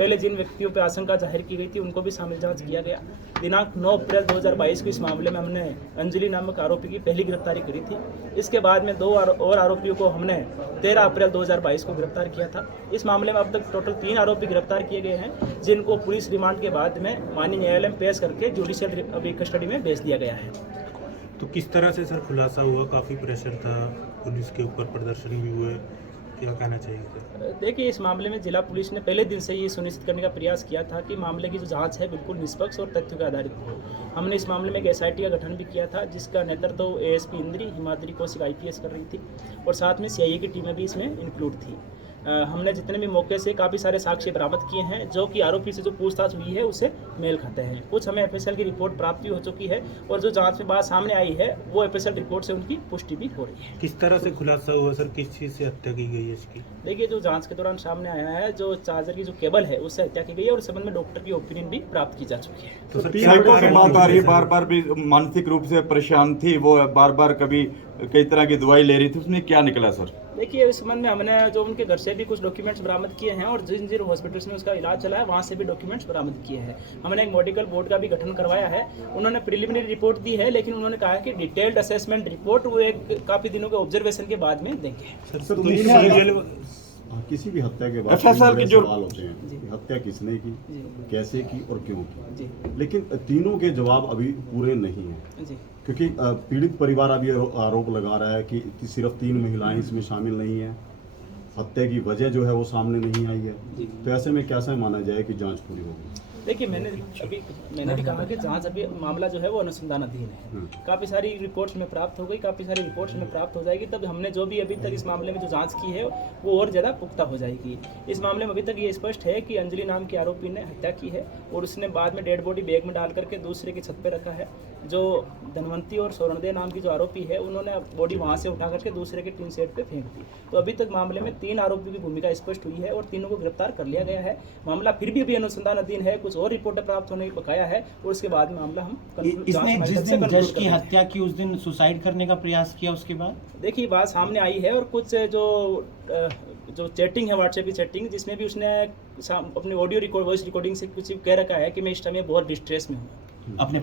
पहले जिन व्यक्तियों पर आशंका जाहिर की गई थी उनको भी शामिल जांच किया गया। दिनांक 9 अप्रैल 2022 को इस मामले में हमने अंजलि नामक आरोपी की पहली गिरफ्तारी करी थी। इसके बाद में 2 और आरोपियों को हमने 13 अप्रैल 2022 को गिरफ्तार किया था। इस मामले में अब तक टोटल 3 आरोपी गिरफ्तार किए गए हैं, जिनको पुलिस रिमांड के बाद में माननीय न्यायालय में पेश करके जुडिशियल अभी कस्टडी में भेज दिया गया है। तो किस तरह से सर खुलासा हुआ? काफ़ी प्रेशर था, पुलिस के ऊपर प्रदर्शन भी हुए, क्या कहना चाहिए सर? देखिए, इस मामले में जिला पुलिस ने पहले दिन से ये सुनिश्चित करने का प्रयास किया था कि मामले की जो जांच है बिल्कुल निष्पक्ष और तथ्यों पर आधारित हो। हमने इस मामले में एक SIT का गठन भी किया था, जिसका नेतृत्व ASP इंद्री हिमाद्री कौशिक IPS कर रही थी और साथ में CIA की टीमें भी इसमें इंक्लूड थी। हमने जितने भी मौके से काफ़ी सारे साक्ष्य बरामद किए हैं जो कि आरोपी से जो पूछताछ हुई है उससे मेल खाते हैं। कुछ हमें FSL की रिपोर्ट प्राप्त भी हो चुकी है और जो जांच में बात सामने आई है वो FSL रिपोर्ट से उनकी पुष्टि भी हो रही है। किस तरह से खुलासा हुआ सर? किस चीज़ से हत्या की गई है इसकी? देखिए, जो जांच के दौरान सामने आया है, जो चार्जर की जो केबल है उससे हत्या की गई है और इस संबंध में डॉक्टर की ओपिनियन भी प्राप्त की जा चुकी है। तो सर साइको की बात आ रही है, बार बार भी मानसिक रूप से परेशान थी वो, बार बार कभी कई तरह की दवाई ले रही थी, उसमें क्या निकला सर? देखिए, इस संबंध में हमने जो उनके घर से भी कुछ डॉक्यूमेंट्स बरामद किए हैं और जिन जिन हॉस्पिटल्स में उसका इलाज चला है वहाँ से भी डॉक्यूमेंट्स बरामद किए हैं। हमने एक मेडिकल बोर्ड का भी गठन करवाया है। उन्होंने प्रिलिमिनरी रिपोर्ट दी है, लेकिन उन्होंने कहा है कि डिटेल्ड असेसमेंट रिपोर्ट वो एक काफ़ी दिनों के ऑब्जर्वेशन के बाद में देंगे। किसी भी हत्या के बाद FSL की जो सवाल होते हैं कि हत्या किसने की, कैसे की और क्यों की, जी लेकिन तीनों के जवाब अभी पूरे नहीं हैं जी। क्योंकि पीड़ित परिवार अभी आरोप लगा रहा है कि सिर्फ 3 महिलाएं इसमें शामिल नहीं है, हत्या की वजह जो है वो सामने नहीं आई है। तो ऐसे में कैसे माना जाए कि जांच पूरी होगी? देखिए, मैंने भी कहा कि जांच अभी मामला जो है वो अनुसंधानाधीन है। काफ़ी सारी रिपोर्ट्स में प्राप्त हो गई, काफ़ी सारी रिपोर्ट्स में प्राप्त हो जाएगी, तब हमने जो भी अभी तक इस मामले में जो जांच की है वो और ज़्यादा पुख्ता हो जाएगी। इस मामले में अभी तक ये स्पष्ट है कि अंजलि नाम के आरोपी ने हत्या की है और उसने बाद में डेड बॉडी बैग में डाल करके दूसरे की छत पर रखा है। जो धनवंती और स्वर्णदेव नाम की जो आरोपी है उन्होंने बॉडी वहाँ से उठा करके दूसरे के टीन सेट पर फेंक दी। तो अभी तक मामले में 3 आरोपियों की भूमिका स्पष्ट हुई है और तीनों को गिरफ्तार कर लिया गया है। मामला फिर भी अभी अनुसंधानाधीन है, कुछ और रिपोर्टें प्राप्त होने की बकाया है और उसके बाद मामला हम इसने जिस दिन जज की हत्या की उस दिन सुसाइड करने का प्रयास किया, उसके बाद देखिए बात सामने आई है और कुछ जो चैटिंग है, व्हाट्सएप की चैटिंग, जिसमें भी उसने अपने ऑडियो वॉइस रिकॉर्डिंग से कुछ कह रखा है कि मैं इस समय बहुत डिस्ट्रेस में हूँ। अपने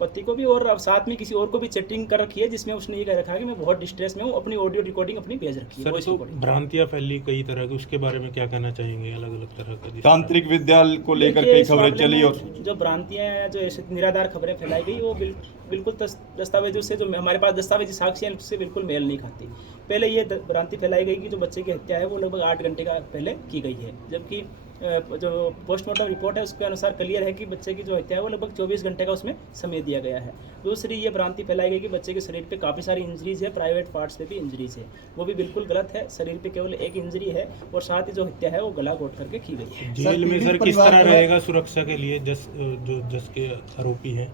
पति को भी और साथ में किसी और को भी चैटिंग कर रखी है जिसमें उसने ये कह रखा है कि मैं बहुत डिस्ट्रेस में हूँ। अपनी ऑडियो रिकॉर्डिंग अपनी भेज रखी है। सर, तो भ्रांतियां फैली कई तरह की, उसके बारे में क्या कहना चाहेंगे? अलग अलग तरह का तांत्रिक विद्यालय को लेकर कई खबरें चली और जो भ्रांतियां हैं, जो ऐसे निराधार खबरें फैलाई गई, वो बिल्कुल दस्तावेजों से, जो हमारे पास दस्तावेजी साक्ष्य हैं उससे बिल्कुल मेल नहीं खाती। पहले ये भ्रांति फैलाई गई कि जो बच्चे की हत्या है वो लगभग 8 घंटे का पहले की गई है, जबकि जो पोस्टमार्टम रिपोर्ट है उसके अनुसार क्लियर है कि बच्चे की जो हत्या है वो लगभग 24 घंटे का उसमें समय दिया गया है। दूसरी ये भ्रांति फैलाई गई कि बच्चे के शरीर पे काफ़ी सारी इंजरीज है, प्राइवेट पार्ट्स पे भी इंजरीज है, वो भी बिल्कुल गलत है। शरीर पे केवल एक इंजरी है और साथ ही जो हत्या है वो गला घोट करके की गई है। जेल में सर किस तरह रहेगा सुरक्षा के लिए जस के आरोपी हैं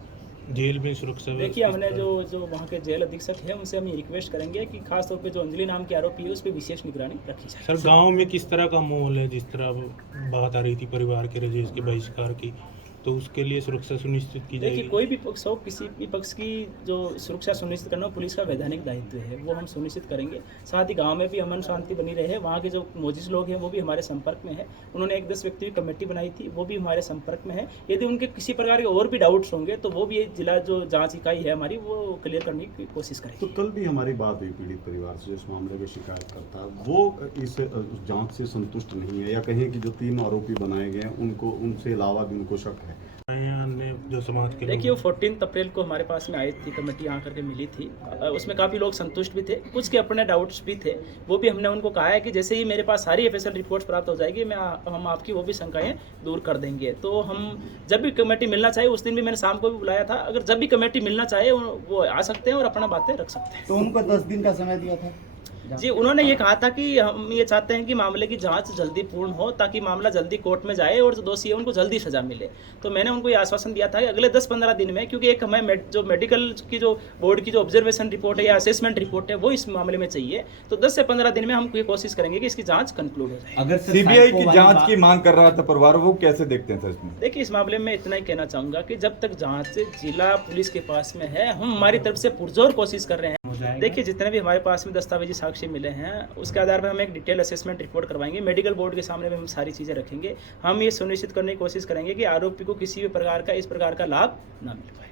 जेल में सुरक्षा? देखिए, हमने जो वहाँ के जेल अधीक्षक हैं उनसे हम ये रिक्वेस्ट करेंगे कि खासतौर पे जो अंजलि नाम के आरोपी है उस पर विशेष निगरानी रखी जाए। सर, गांव में किस तरह का माहौल है? जिस तरह बात आ रही थी परिवार के रजेश के बहिष्कार की, तो उसके लिए सुरक्षा सुनिश्चित की जाएगी? देखिए, कोई भी पक्ष हो, किसी भी पक्ष की जो सुरक्षा सुनिश्चित करना पुलिस का वैधानिक दायित्व है, वो हम सुनिश्चित करेंगे। साथ ही गांव में भी अमन शांति बनी रहे। वहाँ के जो मौजूद लोग हैं वो भी हमारे संपर्क में है। उन्होंने एक 10 व्यक्ति की कमेटी बनाई थी, वो भी हमारे संपर्क में है। यदि उनके किसी प्रकार के और भी डाउट्स होंगे तो वो भी जिला जो जाँच इकाई है हमारी, वो क्लियर करने की कोशिश करेगी। तो कल भी हमारी बात हुई पीड़ित परिवार से, इस मामले में शिकायत करता, वो इस जांच से संतुष्ट नहीं है या कहें कि जो 3 आरोपी बनाए गए हैं उनको, उनसे अलावा भी उनको शक है। जो समाज के देखिए, वो 14 अप्रैल को हमारे पास में आई थी, कमेटी यहाँ करके मिली थी। उसमें काफ़ी लोग संतुष्ट भी थे, कुछ के अपने डाउट्स भी थे। वो भी हमने उनको कहा है कि जैसे ही मेरे पास सारी FSL रिपोर्ट्स प्राप्त हो जाएगी हम आपकी वो भी शंकाएं दूर कर देंगे। तो हम जब भी कमेटी मिलना चाहे, उस दिन भी मैंने शाम को भी बुलाया था, अगर जब भी कमेटी मिलना चाहे वो आ सकते हैं और अपना बातें रख सकते हैं। तो उनको 10 दिन का समय दिया था जी। उन्होंने ये कहा था कि हम ये चाहते हैं कि मामले की जांच जल्दी पूर्ण हो ताकि मामला जल्दी कोर्ट में जाए और जो दोषी है उनको जल्दी सजा मिले। तो मैंने उनको ये आश्वासन दिया था कि अगले 10-15 दिन में, क्योंकि एक हमें जो मेडिकल की जो बोर्ड की जो ऑब्जर्वेशन रिपोर्ट है या असेसमेंट रिपोर्ट है वो इस मामले में चाहिए। तो 10 से 15 दिन में हम ये कोशिश करेंगे कि इसकी जाँच कंक्लूड हो जाए। अगर CBI की जाँच की मांग कर रहा था परिवार, वो कैसे देखते हैं सर इसमें? देखिए, इस मामले में इतना ही कहना चाहूँगा कि जब तक जाँच जिला पुलिस के पास में है, हम हमारी तरफ से पुरजोर कोशिश कर रहे हैं। हो जाएगा? देखिए, जितने भी हमारे पास में दस्तावेजी साक्ष्य मिले हैं उसके आधार पर हम एक डिटेल असेसमेंट रिपोर्ट करवाएंगे, मेडिकल बोर्ड के सामने में हम सारी चीज़ें रखेंगे। हम ये सुनिश्चित करने की कोशिश करेंगे कि आरोपी को किसी भी प्रकार का इस प्रकार का लाभ ना मिल पाए।